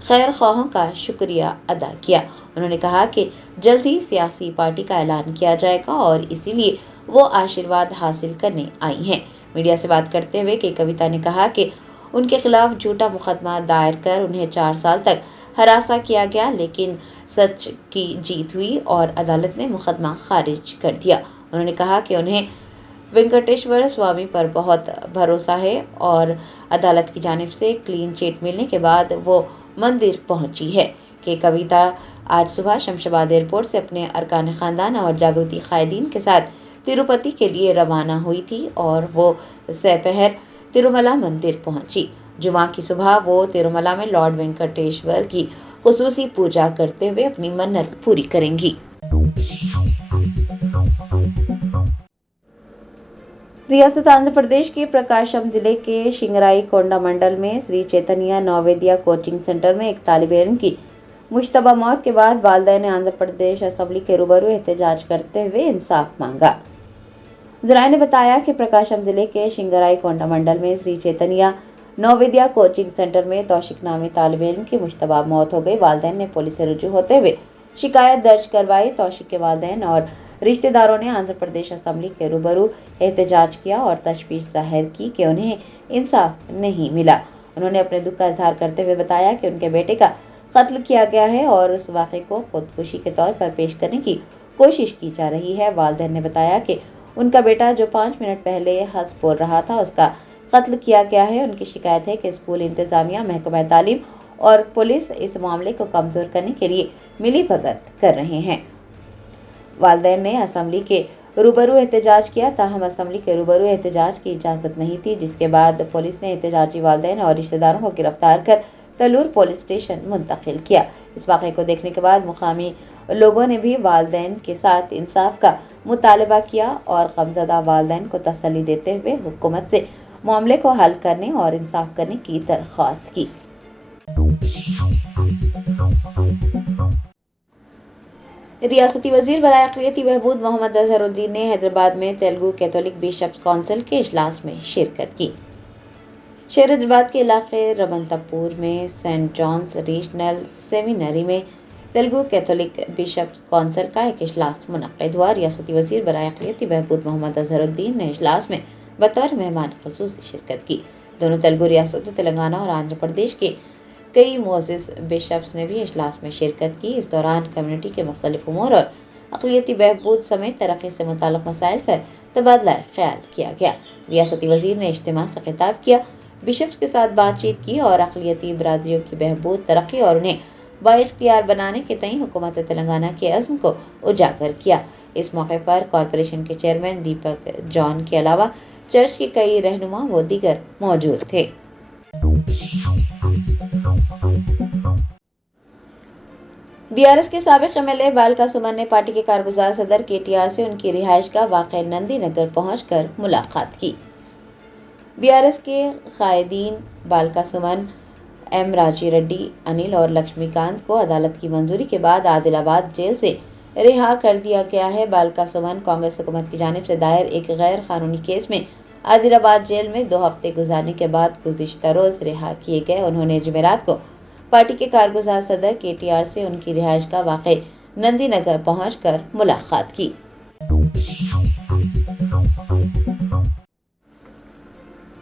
خیر خواہوں کا شکریہ ادا کیا۔ انہوں نے کہا کہ جلد ہی سیاسی پارٹی کا اعلان کیا جائے گا اور اسی لیے وہ آشیرواد حاصل کرنے آئی ہیں۔ میڈیا سے بات کرتے ہوئے کے کویتا نے کہا کہ ان کے خلاف جھوٹا مقدمہ دائر کر انہیں 4 سال تک ہراساں کیا گیا، لیکن سچ کی جیت ہوئی اور عدالت نے مقدمہ خارج کر دیا۔ انہوں نے کہا کہ انہیں وینکٹیشور سوامی پر بہت بھروسہ ہے اور عدالت کی جانب سے کلین چٹ ملنے کے بعد وہ مندر پہنچی ہے۔ کہ کویتا آج صبح شمش آباد ایئرپورٹ سے اپنے ارکان خاندان اور جاگرتی قائدین کے ساتھ تروپتی کے لیے روانہ ہوئی تھی اور وہ سپہر تروملا مندر پہنچی۔ جمعہ کی صبح وہ تروملا میں لارڈ وینکٹیشور کی خصوصی پوجا کرتے ہوئے اپنی منت پوری کریں گی۔ ریاست آندھرا پردیش کے پرکاشم ضلع کے شنگرائی کونڈا منڈل میں سری چیتنیا نوودیا کوچنگ سینٹر میں ایک طالب علم کی مشتبہ موت کے بعد والدین نے آندھرا پردیش اسمبلی کے روبرو احتجاج کرتے ہوئے انصاف مانگا۔ ذرائع نے بتایا کہ پرکاشم ضلع کے شنگرائی کونڈا منڈل میں سری چیتنیا نوودیا کوچنگ سینٹر میں توشیق نامی طالب علم کی مشتبہ موت ہو گئی۔ والدین نے پولیس سے رجوع ہوتے ہوئے شکایت درج کروائی۔ توشیق کے والدین اور رشتہ داروں نے آندھرا پردیش اسمبلی کے روبرو احتجاج کیا اور تشویش ظاہر کی کہ انہیں انصاف نہیں ملا۔ انہوں نے اپنے دکھ کا اظہار کرتے ہوئے بتایا کہ ان کے بیٹے کا قتل کیا گیا ہے اور اس واقعے کو خودکشی کے طور پر پیش کرنے کی کوشش کی جا رہی ہے۔ والدین نے بتایا کہ ان کا بیٹا جو 5 منٹ پہلے حسب بول رہا تھا اس کا قتل کیا گیا ہے۔ ان کی شکایت ہے کہ اسکول انتظامیہ، محکمہ تعلیم اور پولیس اس معاملے کو کمزور کرنے کے لیے ملی بھگت کر رہے ہیں۔ والدین نے اسمبلی کے روبرو احتجاج کیا، تاہم اسمبلی کے روبرو احتجاج کی اجازت نہیں تھی، جس کے بعد پولیس نے احتجاجی والدین اور رشتہ داروں کو گرفتار کر تلور پولیس اسٹیشن منتقل کیا۔ اس واقعے کو دیکھنے کے بعد مقامی لوگوں نے بھی والدین کے ساتھ انصاف کا مطالبہ کیا اور غمزدہ والدین کو تسلی دیتے ہوئے حکومت سے معاملے کو حل کرنے اور انصاف کرنے کی درخواست کی۔ ریاستی وزیر برائے اقلیتی بہبود محمد اظہر الدین نے حیدرآباد میں تیلگو کیتھولک بشپس کونسل کے اجلاس میں شرکت کی۔ شہر حیدرآباد کے علاقے رمنتا پور میں سینٹ جانز ریجنل سیمینری میں تیلگو کیتھولک بشپس کونسل کا ایک اجلاس منعقد ہوا۔ ریاستی وزیر برائے اقلیتی بہبود محمد اظہر الدین نے اجلاس میں بطور مہمان خصوصی شرکت کی۔ دونوں تیلگو ریاستوں تلنگانہ اور آندھرا پردیش کے کئی معزز بشپس نے بھی اجلاس میں شرکت کی۔ اس دوران کمیونٹی کے مختلف امور اور اقلیتی بہبود سمیت ترقی سے متعلق مسائل پر تبادلہ خیال کیا گیا۔ ریاستی وزیر نے اجتماع سے خطاب کیا، بشپس کے ساتھ بات چیت کی اور اقلیتی برادریوں کی بہبود، ترقی اور انہیں بااختیار بنانے کے تئیں حکومت تلنگانہ کے عزم کو اجاگر کیا۔ اس موقع پر کارپوریشن کے چیئرمین دیپک جان کے علاوہ چرچ کے کئی رہنما و دیگر موجود تھے۔ BRS کے سابق MLA بالکا سمن نے پارٹی کے کارگزار صدر KTR سے ان کی رہائش گاہ واقع نندی نگر پہنچ کر ملاقات کی۔ BRS کے قائدین بالکا سمن، M راجی ریڈی، انل اور لکشمی کانت کو عدالت کی منظوری کے بعد عادل آباد جیل سے رہا کر دیا گیا ہے۔ بالکا سمن کانگریس حکومت کی جانب سے دائر ایک غیر قانونی کیس میں عادل آباد جیل میں 2 ہفتے گزارنے کے بعد گزشتہ روز رہا کیے گئے۔ انہوں نے جمعرات کو پارٹی کے کارگزار صدر KTR سے ان کی رہائش گاہ واقع نندی نگر پہنچ کر ملاقات کی۔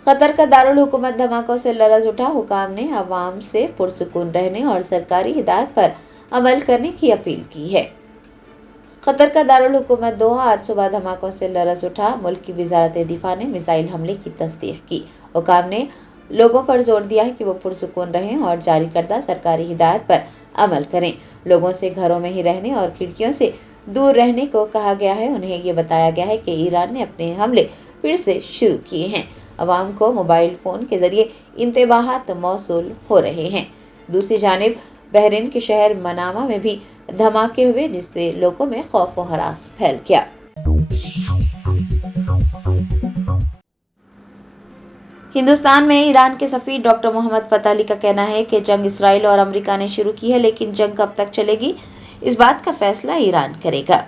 قطر کا دارالحکومت دھماکوں سے لرز اٹھا، حکام نے عوام سے پرسکون رہنے اور سرکاری ہدایات پر عمل کرنے کی اپیل کی ہے۔ قطر کا دارالحکومت دوحہ آج صبح دھماکوں سے لرز اٹھا۔ ملک کی وزارت دفاع نے میزائل حملے کی تصدیق کی۔ حکام نے لوگوں پر زور دیا ہے کہ وہ پرسکون رہیں اور جاری کردہ سرکاری ہدایات پر عمل کریں۔ لوگوں سے گھروں میں ہی رہنے اور کھڑکیوں سے دور رہنے کو کہا گیا ہے۔ انہیں یہ بتایا گیا ہے کہ ایران نے اپنے حملے پھر سے شروع کیے ہیں۔ عوام کو موبائل فون کے ذریعے انتباہات موصول ہو رہے ہیں۔ دوسری جانب بحرین کے شہر منامہ میں بھی دھماکے ہوئے، جس سے لوگوں میں خوف و ہراس پھیل گیا۔ ہندوستان میں ایران کے سفیر ڈاکٹر محمد فتح علی کا کہنا ہے کہ جنگ اسرائیل اور امریکہ نے شروع کی ہے، لیکن جنگ کب تک چلے گی اس بات کا فیصلہ ایران کرے گا۔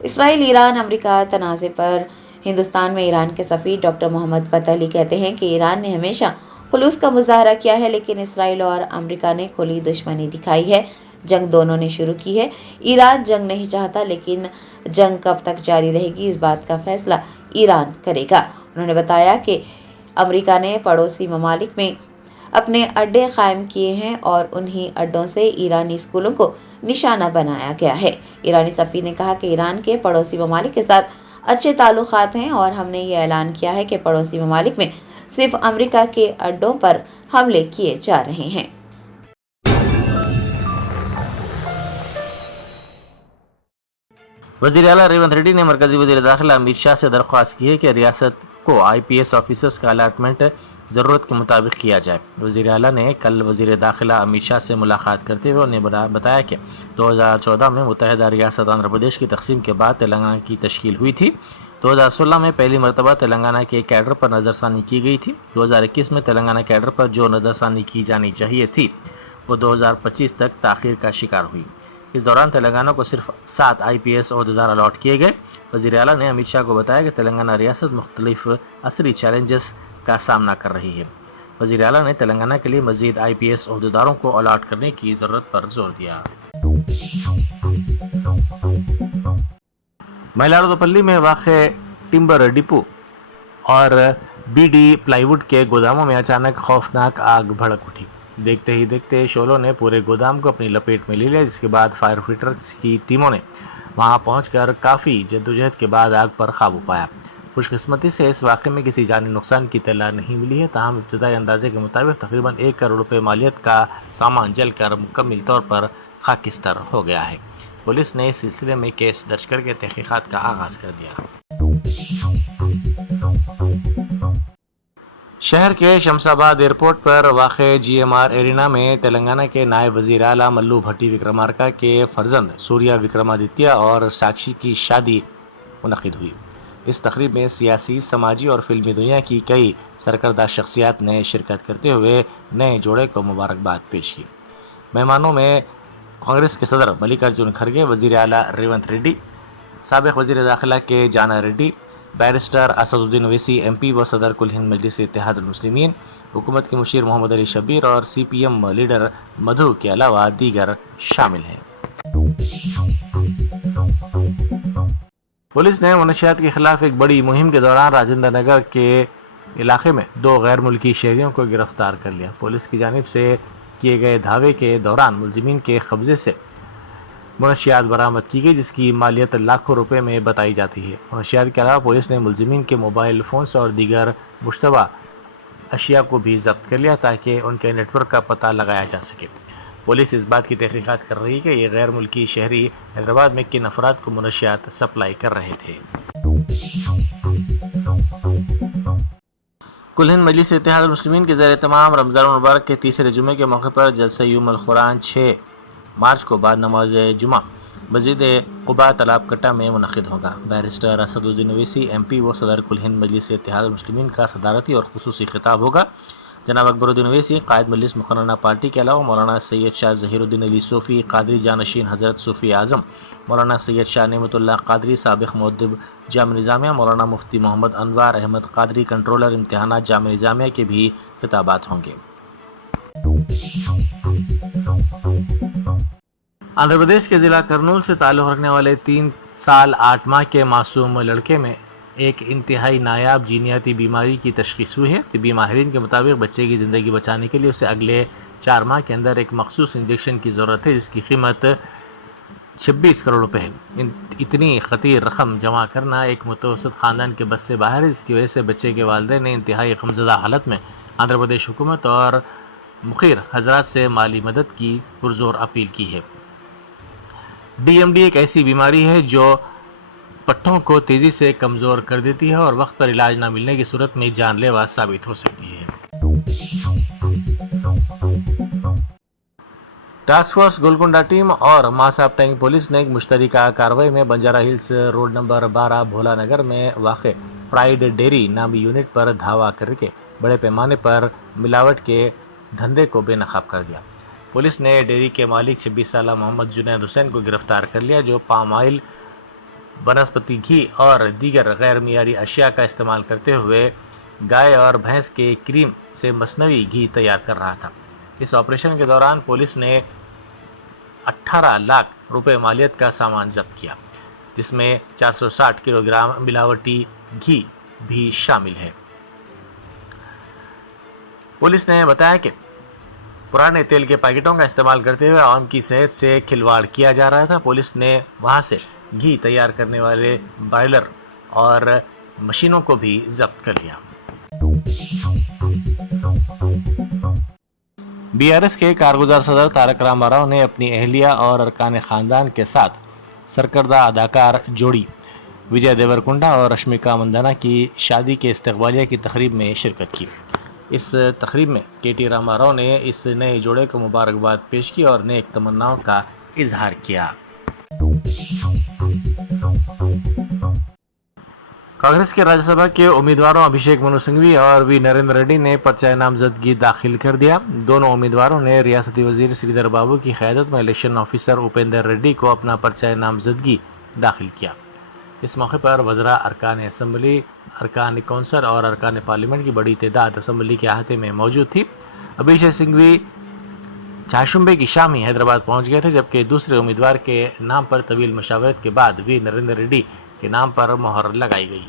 اسرائیل ایران امریکہ تنازع پر ہندوستان میں ایران کے سفیر ڈاکٹر محمد فتح علی کہتے ہیں کہ ایران نے ہمیشہ خلوص کا مظاہرہ کیا ہے، لیکن اسرائیل اور امریکہ نے کھلی دشمنی دکھائی ہے۔ جنگ دونوں نے شروع کی ہے۔ ایران جنگ نہیں چاہتا، لیکن جنگ کب تک جاری رہے گی اس بات کا فیصلہ ایران کرے گا۔ انہوں نے بتایا کہ امریکہ نے پڑوسی ممالک میں اپنے اڈے قائم کیے ہیں اور انہی اڈوں سے ایرانی اسکولوں کو نشانہ بنایا گیا ہے۔ ایرانی سفیر نے کہا کہ ایران کے پڑوسی ممالک کے ساتھ اچھے تعلقات ہیں اور ہم نے یہ اعلان کیا ہے کہ پڑوسی ممالک میں صرف امریکہ کے اڈوں پر حملے کیے جا رہے ہیں۔ وزیر اعلیٰ ریونت ریڈی نے مرکزی وزیر داخلہ امت شاہ سے درخواست کی ہے کہ ریاست کو IPS آفیسرز کا الاٹمنٹ ضرورت کے مطابق کیا جائے۔ وزیر اعلیٰ نے کل وزیر داخلہ امت شاہ سے ملاقات کرتے ہوئے انہیں بتایا کہ 2014 میں متحدہ ریاست آندھرا پردیش کی تقسیم کے بعد تلنگانہ کی تشکیل ہوئی تھی۔ 2016 میں پہلی مرتبہ تلنگانہ کے کیڈر پر نظر ثانی کی گئی تھی۔ 2021 میں تلنگانہ کیڈر پر جو نظر ثانی کی جانی چاہیے تھی وہ 2025 تک تاخیر کا شکار ہوئی۔ اس دوران تلنگانہ کو صرف 7 IPS عہدیدار الاٹ کیے گئے۔ وزیر اعلیٰ نے امت شاہ کو بتایا کہ تلنگانہ ریاست مختلف عصری چیلنجز کا سامنا کر رہی ہے۔ وزیر اعلیٰ نے تلنگانہ کے لیے مزید IPS عہدیداروں کو الاٹ کرنے کی ضرورت پر زور دیا۔ مائلاردوپلی میں واقع ٹمبر ڈپو اور BD پلائی ووڈ کے گوداموں میں اچانک خوفناک آگ بھڑک اٹھی۔ دیکھتے ہی دیکھتے شعلوں نے پورے گودام کو اپنی لپیٹ میں لے لیا، جس کے بعد فائر فائٹرز کی ٹیموں نے وہاں پہنچ کر کافی جدوجہد کے بعد آگ پر قابو پایا۔ خوش قسمتی سے اس واقعے میں کسی جانی نقصان کی اطلاع نہیں ملی ہے، تاہم ابتدائی اندازے کے مطابق تقریباً 1 کروڑ روپے مالیت کا سامان جل کر مکمل طور پر خاکستر ہو گیا ہے۔ پولیس نے اس سلسلے میں کیس درج کر کے تحقیقات کا آغاز کر دیا۔ شہر کے شمس آباد ایئرپورٹ پر واقع GMR ایرینا میں تلنگانہ کے نائب وزیر اعلیٰ ملو بھٹی وکرمارکا کے فرزند سوریا وکرمادتیہ اور ساکشی کی شادی منعقد ہوئی۔ اس تقریب میں سیاسی، سماجی اور فلمی دنیا کی کئی سرکردہ شخصیات نے شرکت کرتے ہوئے نئے جوڑے کو مبارکباد پیش کی۔ مہمانوں میں کانگریس کے صدر ملکارجن کھرگے، وزیر اعلیٰ ریونت ریڈی، سابق وزیر داخلہ کے جانا ریڈی، بیرسٹر اسد الدین اویسی MP و صدر کل ہند مجلس اتحاد المسلمین، حکومت کے مشیر محمد علی شبیر اور CPM لیڈر مدھو کے علاوہ دیگر شامل ہیں۔ پولیس نے منشیات کے خلاف ایک بڑی مہم کے دوران راجندر نگر کے علاقے میں 2 غیر ملکی شہریوں کو گرفتار کر لیا۔ پولیس کی جانب سے کیے گئے دھاوے کے دوران ملزمین کے قبضے سے منشیات برآمد کی گئی، جس کی مالیت لاکھوں روپے میں بتائی جاتی ہے۔ منشیات کے علاوہ پولیس نے ملزمین کے موبائل فونز اور دیگر مشتبہ اشیاء کو بھی ضبط کر لیا تاکہ ان کے نیٹ ورک کا پتہ لگایا جا سکے۔ پولیس اس بات کی تحقیقات کر رہی ہے کہ یہ غیر ملکی شہری حیدرآباد میں کن افراد کو منشیات سپلائی کر رہے تھے۔ کل ہند مجلس اتحاد المسلمین کے زیر اہتمام رمضان المبارک کے تیسرے جمعے کے موقع پر جلسہ یوم القرآن 6 مارچ کو بعد نماز جمعہ مسجد قباء تالاب کٹا میں منعقد ہوگا۔ بیرسٹر اسد الدین اویسی MP و صدر کل ہند مجلس اتحاد المسلمین کا صدارتی اور خصوصی خطاب ہوگا۔ جناب اکبر الدین اویسی قائد مجلس مقننہ پارٹی کے علاوہ مولانا سید شاہ ظہیر الدین علی صوفی قادری جانشین حضرت صوفی اعظم، مولانا سید شاہ نعمت اللہ قادری سابق مؤدب جامعہ نظامیہ، مولانا مفتی محمد انوار احمد قادری کنٹرولر امتحانات جامعہ نظامیہ کے بھی خطابات ہوں گے۔ آندھرا پردیش کے ضلع کرنول سے تعلق رکھنے والے 3 سال 8 ماہ کے معصوم لڑکے میں ایک انتہائی نایاب جینیاتی بیماری کی تشخیص ہوئی ہے۔ طبی ماہرین کے مطابق بچے کی زندگی بچانے کے لیے اسے اگلے 4 ماہ کے اندر ایک مخصوص انجیکشن کی ضرورت ہے، جس کی قیمت 26 کروڑ روپے ہے۔ اتنی خطیر رقم جمع کرنا ایک متوسط خاندان کے بس سے باہر ہے، جس کی وجہ سے بچے کے والدین نے انتہائی غمزدہ حالت میں آندھرا پردیش حکومت اور مخیر حضرات سے مالی مدد کی پرزور اپیل کی ہے۔ DMD ایک ایسی بیماری ہے جو پٹھوں کو تیزی سے کمزور کر دیتی ہے اور وقت پر علاج نہ ملنے کی صورت میں جان لیوا ثابت ہو سکتی ہے۔ ٹاسک فورس گولکنڈہ ٹیم اور ماساب ٹینک پولیس نے ایک مشترکہ کارروائی میں بنجارہ ہلز روڈ نمبر 12 بھولا نگر میں واقع پرائیڈ ڈیری نامی یونٹ پر دھاوا کر کے بڑے پیمانے پر ملاوٹ کے دھندے کو بے نقاب کر دیا۔ پولیس نے ڈیری کے مالک 26 سالہ محمد جنید حسین کو گرفتار کر لیا، جو پام آئل، بنسپتی گھی اور دیگر غیر معیاری اشیاء کا استعمال کرتے ہوئے گائے اور بھینس کے کریم سے مصنوعی گھی تیار کر رہا تھا۔ اس آپریشن کے دوران پولیس نے 18 لاکھ روپے مالیت کا سامان ضبط کیا، جس میں 460 کلو گرام ملاوٹی گھی بھی شامل ہے۔ پولیس نے بتایا کہ پرانے تیل کے پیکٹوں کا استعمال کرتے ہوئے عوام کی صحت سے کھلواڑ کیا جا رہا تھا۔ پولیس نے وہاں سے گھی تیار کرنے والے بائلر اور مشینوں کو بھی ضبط کر لیا۔ BRS کے کارگزار صدر تارک راما راؤ نے اپنی اہلیہ اور ارکان خاندان کے ساتھ سرکردہ اداکار جوڑی وجے دیورکنڈا اور رشمیکا مندانا کی شادی کے استقبالیہ کی تقریب میں شرکت کی۔ اس تقریب میں KT راما راؤ نے اس نئے جوڑے کو مبارکباد پیش کی اور نیک تمناؤں کا اظہار کیا۔ کانگریس کے راجیہ سبھا کے امیدواروں ابھیشیک منو سنگھوی اور وی نریندر ریڈی نے پرچہ نامزدگی داخل کر دیا۔ دونوں امیدواروں نے ریاستی وزیر سریدھر بابو کی قیادت میں الیکشن آفیسر اپیندر ریڈی کو اپنا پرچہ نامزدگی داخل کیا۔ اس موقع پر وزراء، ارکان اسمبلی، ارکان کونسل اور ارکان پارلیمنٹ کی بڑی تعداد اسمبلی کے احاطے میں موجود تھی۔ ابھیشیک سنگھوی چاشمبے کی شام ہی حیدرآباد پہنچ گئے تھے، جبکہ دوسرے امیدوار کے نام پر طویل مشاورت کے بعد وی نریندر ریڈی کے نام پر مہر لگائی گئی۔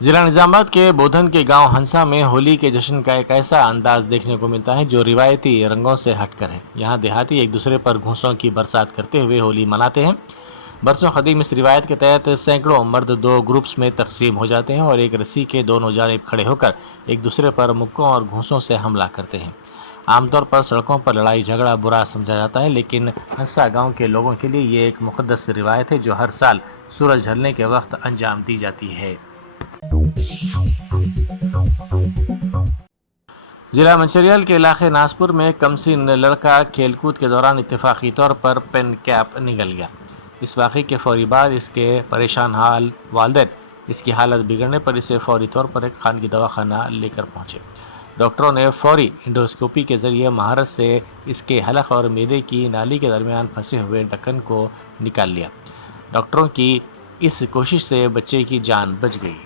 ضلع نظام آباد کے بودھن کے گاؤں ہنسا میں ہولی کے جشن کا ایک ایسا انداز دیکھنے کو ملتا ہے جو روایتی رنگوں سے ہٹ کر ہے۔ یہاں دیہاتی ایک دوسرے پر گھونسوں کی برسات کرتے ہوئے ہولی مناتے ہیں۔ برسوں قدیم اس روایت کے تحت سینکڑوں مرد دو گروپس میں تقسیم ہو جاتے ہیں اور ایک رسی کے دونوں جانب کھڑے ہو کر ایک دوسرے پر مکوں اور گھونسوں سے حملہ کرتے ہیں۔ عام طور پر سڑکوں پر لڑائی جھگڑا برا سمجھا جاتا ہے، لیکن ہنسا گاؤں کے لوگوں کے لیے یہ ایک مقدس روایت ہے جو ہر سال سورج ڈھلنے کے وقت انجام دی جاتی ہے۔ ضلع منچریال کے علاقے ناسپور میں کمسن لڑکا کھیل کود کے دوران اتفاقی طور پر پین کیپ نگل گیا۔ اس واقعے کے فوری بعد اس کے پریشان حال والدین اس کی حالت بگڑنے پر اسے فوری طور پر ایک خانگی دواخانہ لے کر پہنچے۔ ڈاکٹروں نے فوری انڈوسکوپی کے ذریعے مہارت سے اس کے حلق اور معدے کی نالی کے درمیان پھنسے ہوئے ڈھکن کو نکال لیا۔ ڈاکٹروں کی اس کوشش سے بچے کی جان بچ گئی۔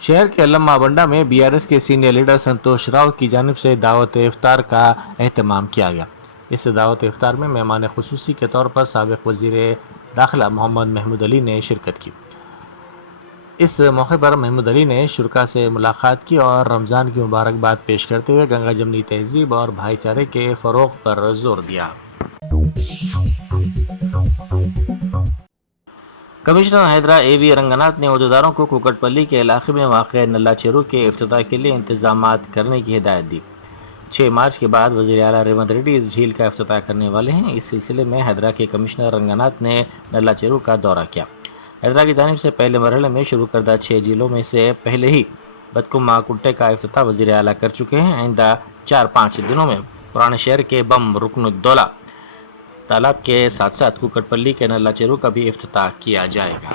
شہر کے علامہ بنڈا میں BRS کے سینئر لیڈر سنتوش راؤ کی جانب سے دعوت افطار کا اہتمام کیا گیا۔ اس دعوت افطار میں مہمان خصوصی کے طور پر سابق وزیر داخلہ محمد محمود علی نے شرکت کی۔ اس موقع پر محمود علی نے شرکاء سے ملاقات کی اور رمضان کی مبارکباد پیش کرتے ہوئے گنگا جمنی تہذیب اور بھائی چارے کے فروغ پر زور دیا۔ کمشنر حیدرا AV رنگناتھ نے عہدیداروں کو کوکٹ پلی کے علاقے میں واقع نلا چیرو کے افتتاح کے لیے انتظامات کرنے کی ہدایت دی۔ 6 مارچ کے بعد وزیر اعلیٰ ریونت ریڈی اس جھیل کا افتتاح کرنے والے ہیں۔ اس سلسلے میں حیدرا کے کمشنر رنگناتھ نے نلا چیرو کا دورہ کیا۔ حیدرا کی جانب سے پہلے مرحلے میں شروع کردہ 6 جھیلوں میں سے پہلے ہی بدکما کنٹے کا افتتاح وزیر اعلیٰ کر چکے ہیں۔ آئندہ 4-5 دنوں میں پرانے شہر کے بم رکن الدولہ تالاب کے ساتھ ساتھ کوکٹ پلی کے نلا چیرو کا بھی افتتاح کیا جائے گا۔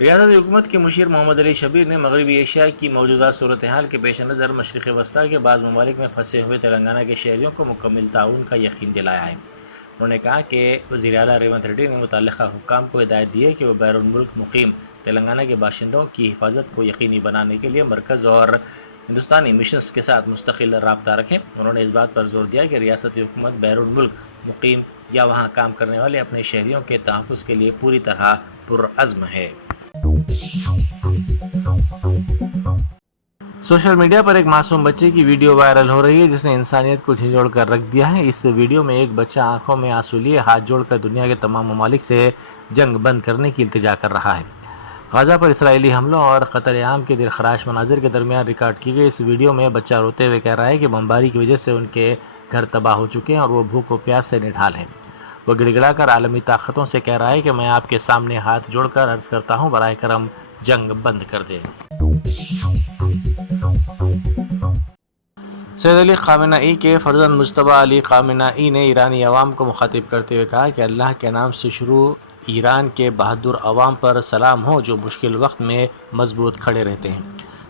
ریاستی حکومت کے مشیر محمد علی شبیر نے مغربی ایشیا کی موجودہ صورتحال کے پیش نظر مشرق وسطیٰ کے بعض ممالک میں پھنسے ہوئے تلنگانہ کے شہریوں کو مکمل تعاون کا یقین دلایا ہے۔ انہوں نے کہا کہ وزیر اعلیٰ ریونت ریڈی نے متعلقہ حکام کو ہدایت دی ہے کہ وہ بیرون ملک مقیم تلنگانہ کے باشندوں کی حفاظت کو یقینی بنانے کے لیے مرکز اور ہندوستانی مشنز کے ساتھ مستقل رابطہ رکھیں۔ انہوں نے اس بات پر زور دیا کہ ریاستی حکومت بیرون ملک مقیم یا وہاں کام کرنے والے اپنے شہریوں کے تحفظ کے لیے پوری طرح پرعزم ہے۔ سوشل میڈیا پر ایک معصوم بچے کی ویڈیو وائرل ہو رہی ہے جس نے انسانیت کو جھنجھوڑ کر رکھ دیا ہے۔ اس ویڈیو میں ایک بچہ آنکھوں میں آنسو لیے ہاتھ جوڑ کر دنیا کے تمام ممالک سے جنگ بند کرنے کی التجا کر رہا ہے۔ غزہ پر اسرائیلی حملوں اور قتل عام کے دلخراش مناظر کے درمیان ریکارڈ کی گئی اس ویڈیو میں بچہ روتے ہوئے کہہ رہا ہے کہ بمباری کی وجہ سے ان کے گھر تباہ ہو چکے ہیں اور وہ بھوک و پیاس سے نڈھال ہے۔ وہ گڑ گڑا کر عالمی طاقتوں سے کہہ رہا ہے کہ میں آپ کے سامنے ہاتھ جوڑ کر عرض کرتا ہوں براہ کرم جنگ بند کر دیں۔ سید علی خامنہ ای کے فرزند مجتبیٰ علی خامنہ ای نے ایرانی عوام کو مخاطب کرتے ہوئے کہا کہ اللہ کے نام سے شروع ایران کے بہادر عوام پر سلام ہو جو مشکل وقت میں مضبوط کھڑے رہتے ہیں۔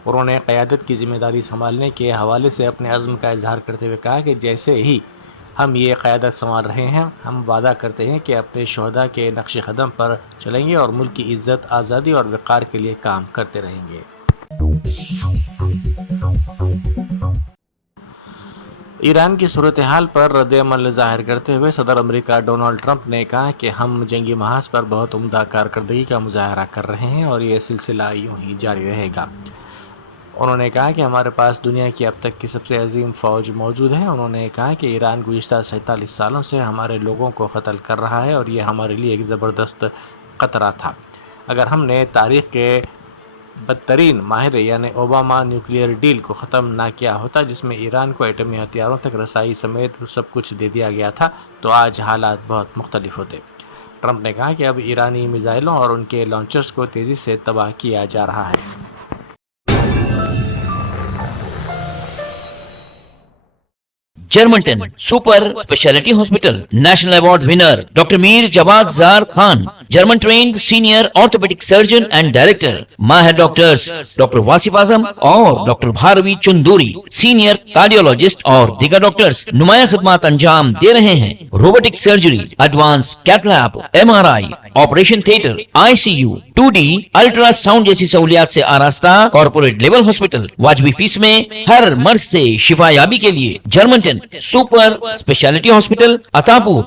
انہوں نے قیادت کی ذمہ داری سنبھالنے کے حوالے سے اپنے عزم کا اظہار کرتے ہوئے کہا کہ جیسے ہی ہم یہ قیادت سنبھال رہے ہیں ہم وعدہ کرتے ہیں کہ اپنے شہداء کے نقش قدم پر چلیں گے اور ملک کی عزت، آزادی اور وقار کے لیے کام کرتے رہیں گے۔ ایران کی صورتحال پر رد عمل ظاہر کرتے ہوئے صدر امریکہ ڈونلڈ ٹرمپ نے کہا کہ ہم جنگی محاذ پر بہت عمدہ کارکردگی کا مظاہرہ کر رہے ہیں اور یہ سلسلہ یوں ہی جاری رہے گا۔ انہوں نے کہا کہ ہمارے پاس دنیا کی اب تک کی سب سے عظیم فوج موجود ہے۔ انہوں نے کہا کہ ایران گزشتہ 47 سالوں سے ہمارے لوگوں کو قتل کر رہا ہے اور یہ ہمارے لیے ایک زبردست خطرہ تھا۔ اگر ہم نے تاریخ کے بدترین ماہر یعنی اوباما نیوکلیئر ڈیل کو ختم نہ کیا ہوتا جس میں ایران کو ایٹمی ہتھیاروں تک رسائی سمیت سب کچھ دے دیا گیا تھا تو آج حالات بہت مختلف ہوتے۔ ٹرمپ نے کہا کہ اب ایرانی میزائلوں اور ان کے لانچرز کو تیزی سے تباہ کیا جا رہا ہے۔ Germanton super speciality hospital national award winner doctor Mir Jawad Zar Khan, German trained senior orthopaedic surgeon and director, ماہر ڈاکٹرز ڈاکٹر واصف اعظم اور doctor Bharvi Chanduri, senior cardiologist اور دیگر ڈاکٹرز نمایاں خدمات انجام دے رہے ہیں۔ Robotic surgery, advance cath lab, MRI، operation theatre, ICU، 2D ultrasound جیسی سہولیات سے آراستہ کارپوریٹ لیول ہاسپٹل، واجبی فیس میں ہر مرض سے شفا یابی کے لیے جرمنٹن سپر اسپیشلٹی ہاسپٹل، عطاپور۔